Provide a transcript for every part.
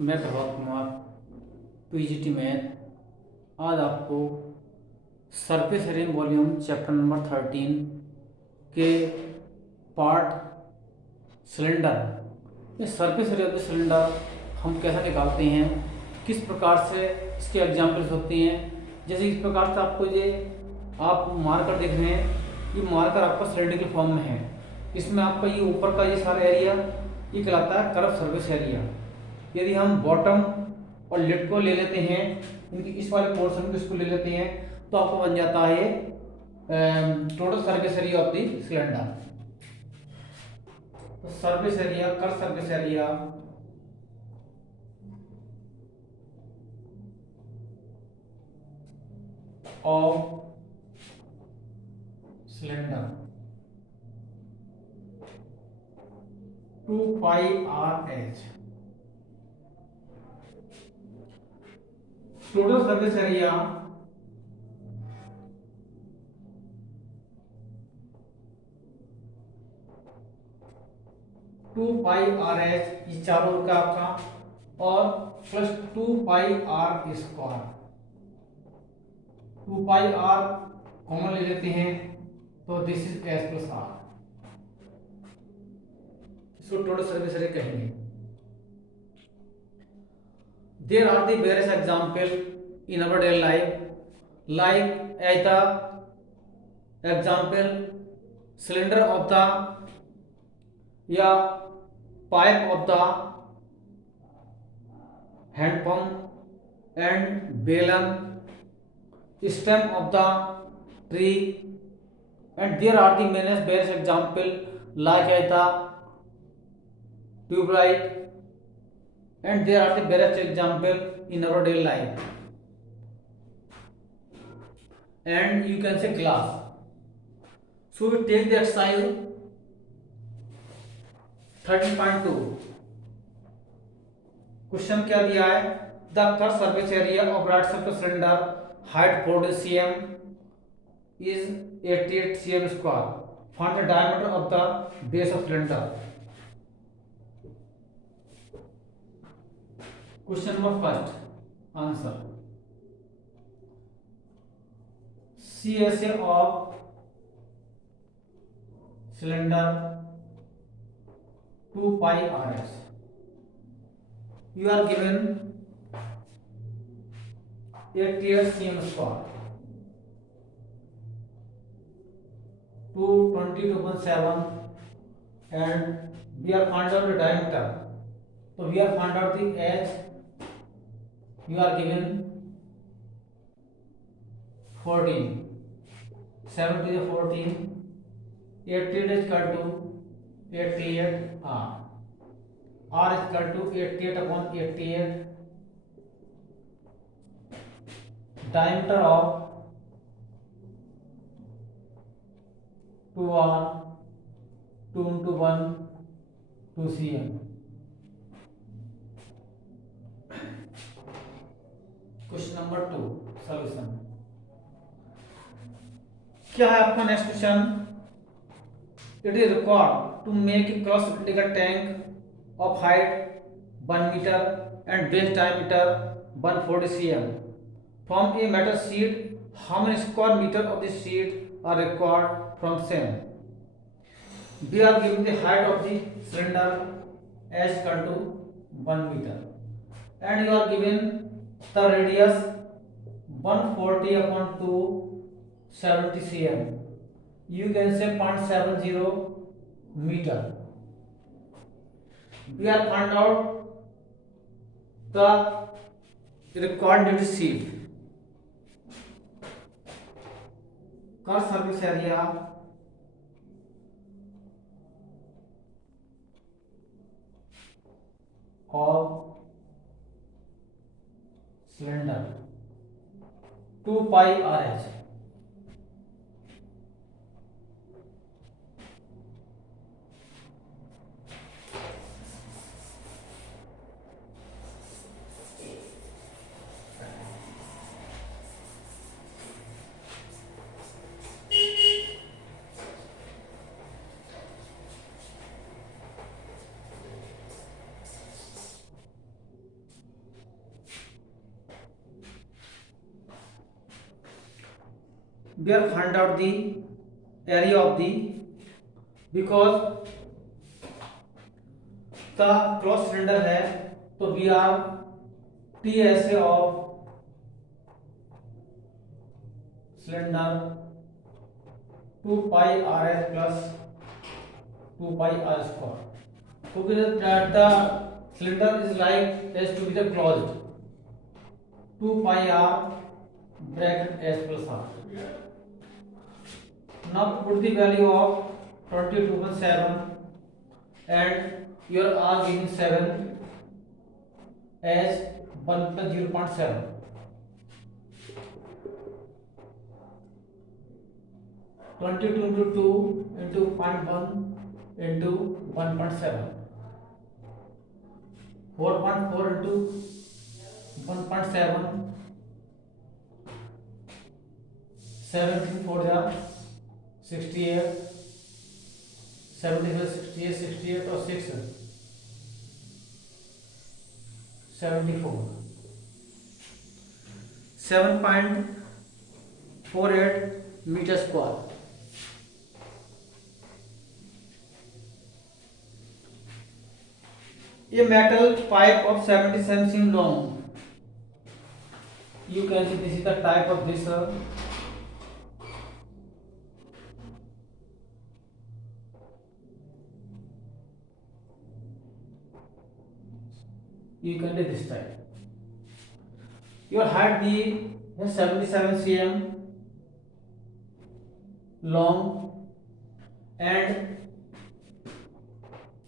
मैं Prabhat Kumar, PGT math. आज आपको surface area volume chapter number 13 के पार्ट सिलेंडर, ये surface area of the cylinder हम कैसे निकालते हैं, किस प्रकार से इसके एग्जाम्पल्स होते हैं। जैसे इस प्रकार से आपको ये आप मार्कर देख रहे हैं, ये मार्कर आपका सिलेंड्रिकल फॉर्म में है। इसमें आपका ये ऊपर का ये सारा एरिया ये कहलाता है कर्व सरफेस एरिया। यदि हम बॉटम और लिड को ले लेते हैं, इनकी इस वाले पोर्शन को इसको ले लेते हैं, तो आपको बन जाता है total surface area of the cylinder. तो surface area, curve surface area of cylinder 2 pi r h. Total surface area two pi r h, ये चारों का आपका, और plus 2 pi r square. 2 pi r common ले लेते हैं, तो this is s plus r. इसको टोटल सर्विस एरिया कहेंगे। There are the various example in our daily life, like as the example cylinder of the या pipe of the hand pump and बेलन, stem of the tree, and there are the many various example like as the tube light, and there are the various example in our daily life, and you can say glass. So we take the exercise 13.2। Question क्या दिया है, the curve surface area of right circle cylinder height 40 cm is 88 cm square. Find the diameter of the base of cylinder. Question number first, answer. CSA of cylinder 2 pi rs. You are given 88 cm square to 22.7, and we are find out the diameter. So we are find out the h. You are given 14, 7 to the 14, 88 is equal to 88 r. R is equal to 88 upon 88. Diameter of 2r, 2 into 1, 2 cm. Question number 2, solution. क्या है आपका next question, it is required to make a cross cylindrical tank of height 1 metre and base diameter 140 cm from a metal sheet. How many square meter of this sheet are required from same? We are given the height of the cylinder as equal to 1 meter, and you are given the radius 140 upon 270 cm. You can say 0.70 meter. We are find out the required sheet. Curve surface area of cylinder 2 pi r H. we are find out the area of the, because the cross cylinder है तो we are t ऐसे of cylinder 2 pi r s plus 2 pi r square, क्योंकि the cylinder is like as to be the closed 2 pi r bracket s plus r. Now put the value of 22.7 and your R giving 7 as 1 plus 0.7. 22 into 2 into 0.1 into 1.7. 4.4 into 1.7. 7 4 जा 68, 70 68, 68 और 6 74, 7.48 metre square. A metal pipe of 77 cm long. You can see this is the type of this. You can do this type. Your height be 77 cm long, and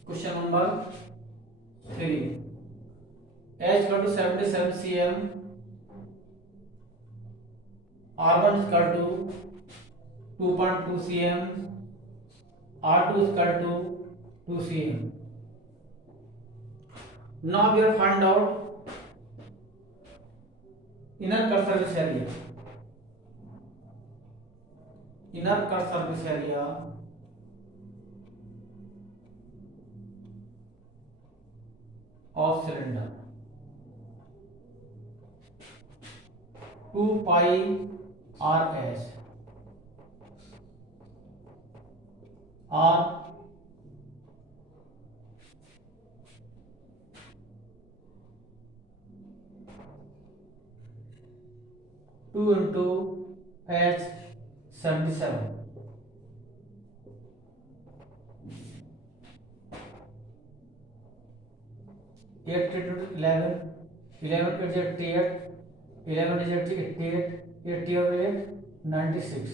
question number 3, as equal to 77 cm, R1 is equal to 2.2 cm, R2 is equal to 2 cm. Now we will find out inner cut surface area. Inner cut surface area of cylinder 2 pi RS R 2 into H 77, 8 into 11, 11 is 88, 11 is 88, 80 over 8, 96,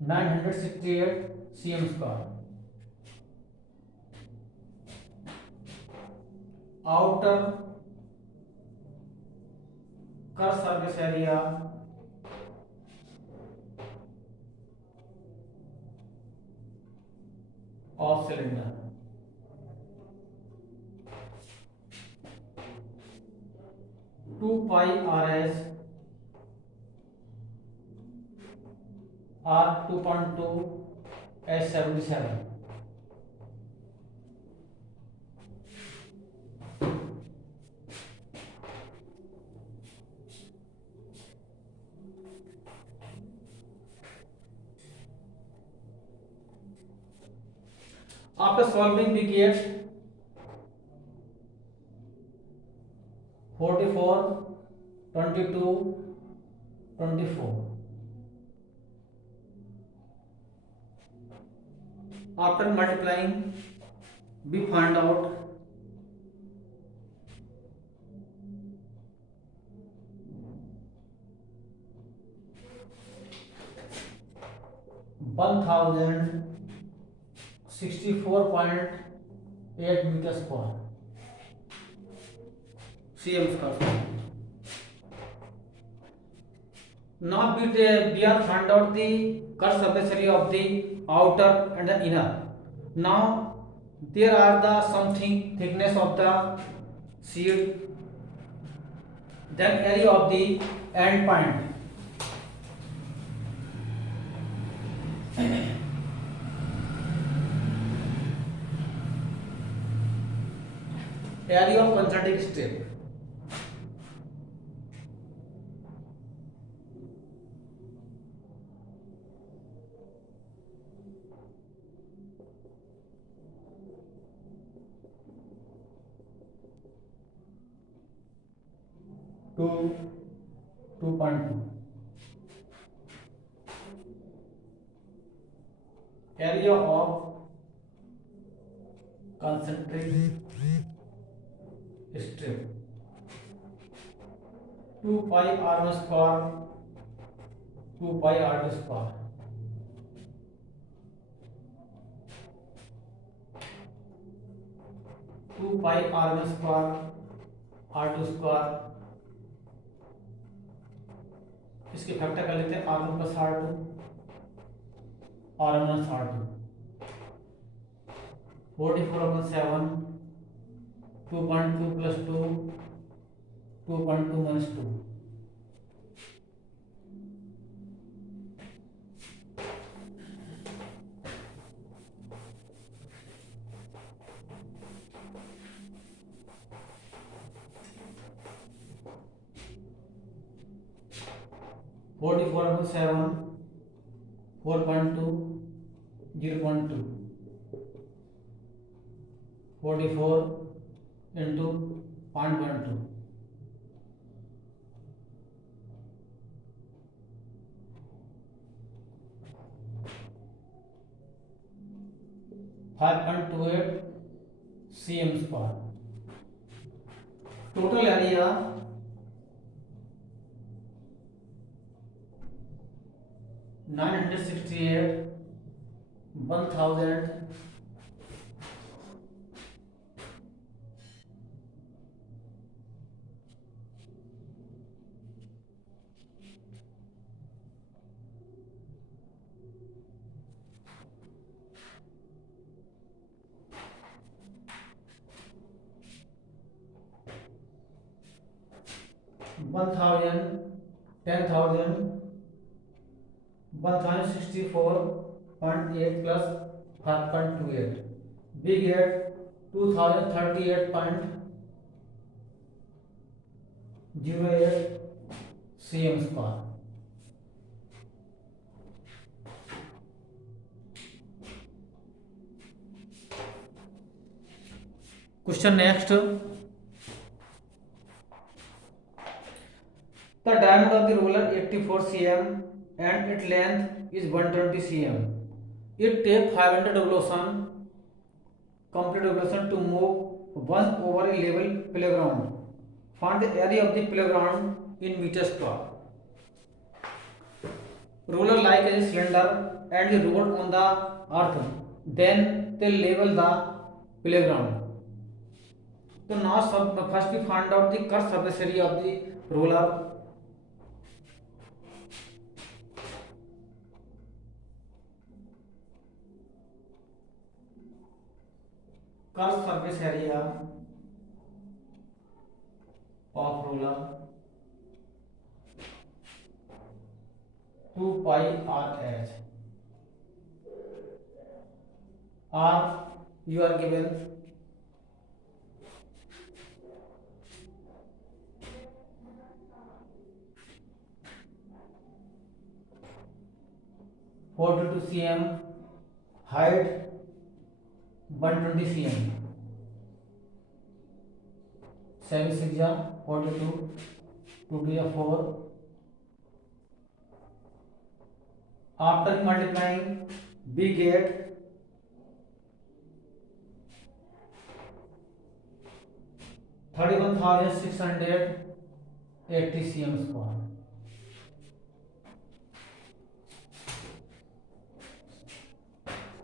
968 cm square. Outer cut surface area of cylinder 2 pi RS R 2.2 S 77. After solving we get 44, 22, 24. After multiplying we find out 1064.8 meter square cm square. Now we are find out the cut surface area of the outer and the inner. Now there are the something thickness of the sheet, then area of the end point. Area of concentric strip. to 2.2. Area of concentric strip 2 pi r1 square 2 pi r2 square. 2 pi r1 square r2 square, इसके factor कर लेते हैं r1 plus r2 r1 minus r2 44/7 2.2 plus 2 2.2 minus 2 44/7 4.2 0.2 44 into 0.12 5.28 cm square. Total area 968 1000 1000 10,000 1064.8 plus 5.28 we get 2038.08 cm square. Question next. The diameter of the roller 84 cm and its length is 120 cm. It takes 500 revolution, complete revolution to move one over a level playground. Find the area of the playground in meters square. Roller like a cylinder and the road on the earth. Then they level the playground. So now first we find out the curved surface area of the roller. Curved surface area of roller 2 pi RH. R you are given 42 cm, height 120 cm. 7 6 42, 2 2 4. After multiplying, we get 31,680 cm square.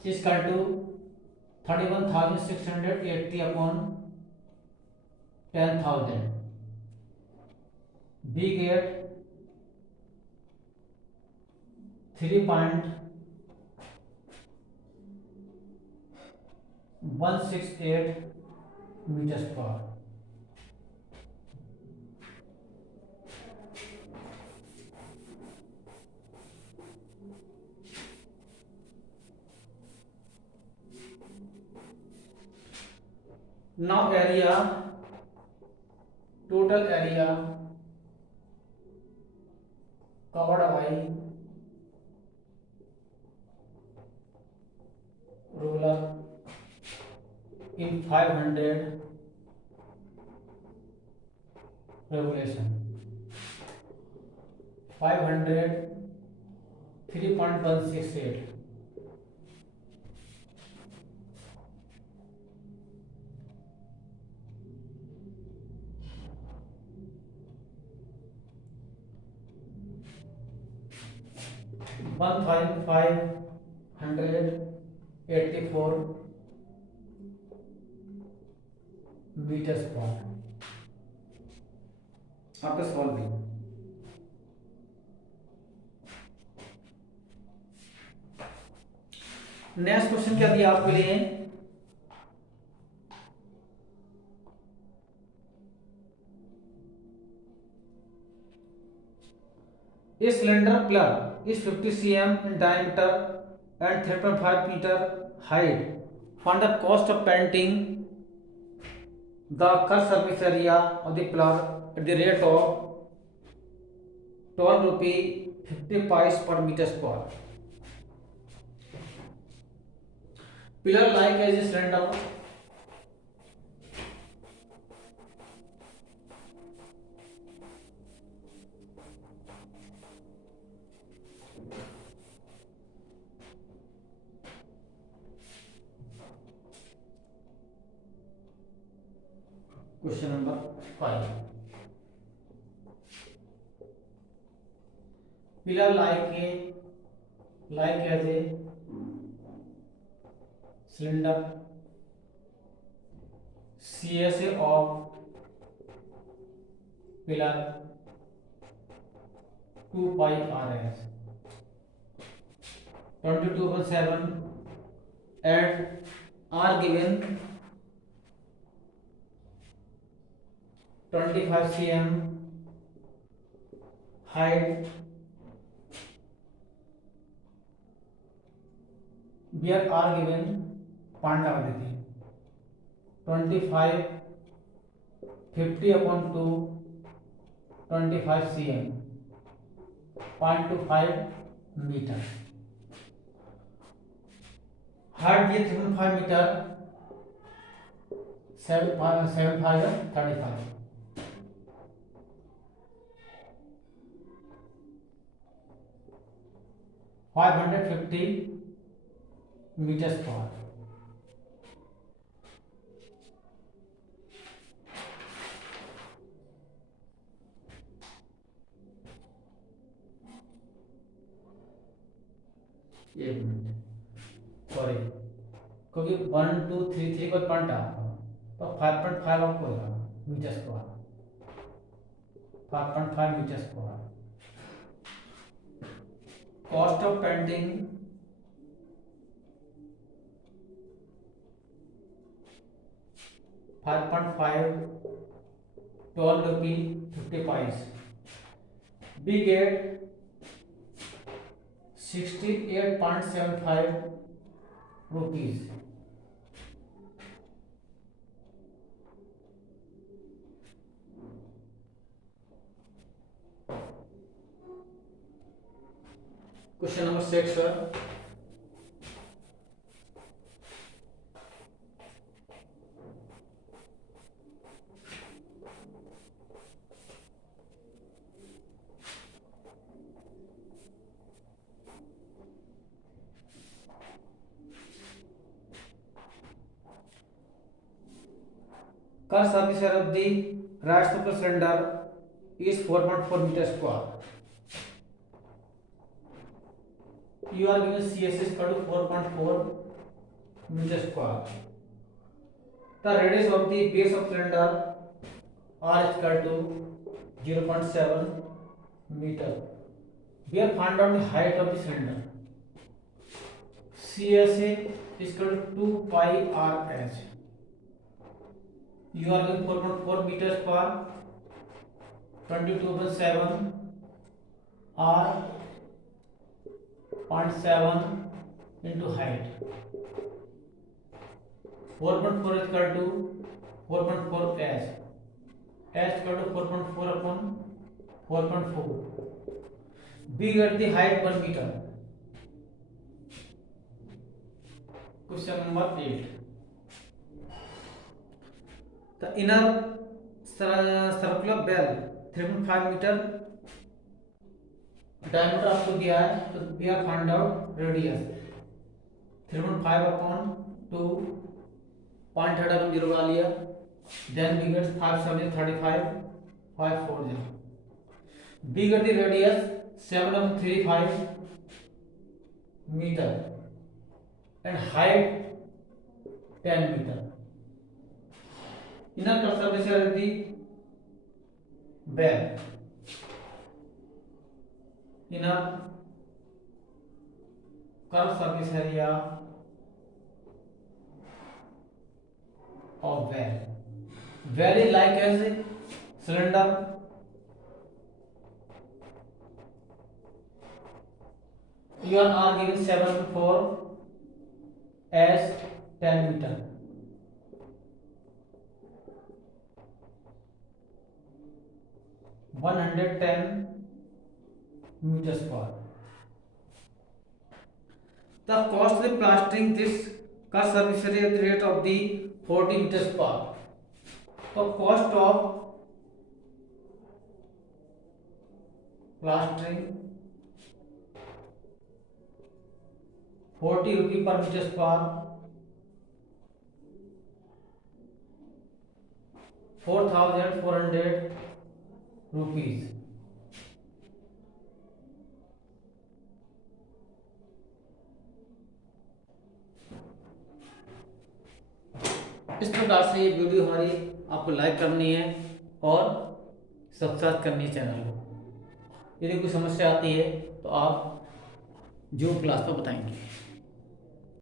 Is equal to 31,680 upon 10,000. We get 3.168 meters square. Now area, total area covered by roller in 500 revolution. 503.168. $1,584 meters square. After solving, next question क्या दिया आपके लिए? A cylinder plug is 50 cm in diameter and 3.5 meter height. Find the cost of painting the curved surface area of the plug at the rate of 12 rupee 50 paise per meter square. Pillar like as a cylinder. Question number 5. Pillar like as a cylinder. CSA of pillar 2 pi RS 22/7 at R given 25 cm height, where R given पांडा कर देती है 25 50/2 25 cm 0.25 metre. Height दिए 3.5 metre 7.5 550 metre square. एक minute sorry, क्योंकि 1 2 3 3 को पंटा तो 5.5 आपको होगा metre square. 5.5 metre square. Cost of painting 5.5 12 rupee 50 paise. We get 68.75 rupees. Question number 6, sir. Curved surface area of the right circle cylinder is 4.4 meter square. You are given CS is equal to 4.4 meter square. The radius of the base of cylinder R is equal to 0.7 meter. We have found out the height of the cylinder. CSA is equal to 2 pi RH. You are given 4.4 meter square 22/7 R 0.7 into height. 4.4 is equal to 4.4 S. S equal to 4.4 upon 4.4. We get the height 1 meter. Question number 8. The inner circular bell 3.5 meter diameter आपको दिया है तो we are find out radius 3.5 upon 2 point third upon zero लगा लिया, then we get 5 7 35 5 4 0, we get the radius 735 metre and height 10 metre. Inner curve surface area is the well. Inner curve surface area of well. Well is like as cylinder. Here are given 7 as 10 meter. 110 meters per. The cost of plastering this curved surface area at the rate of the 40 meters per. The cost of plastering 40 rupees per meters per, 4,400 rupees. इस प्रकार से ये video हमारी आपको like करनी है और subscribe करनी है चैनल को. यदि कोई समस्या आती है तो आप जो क्लास पर बताएंगे.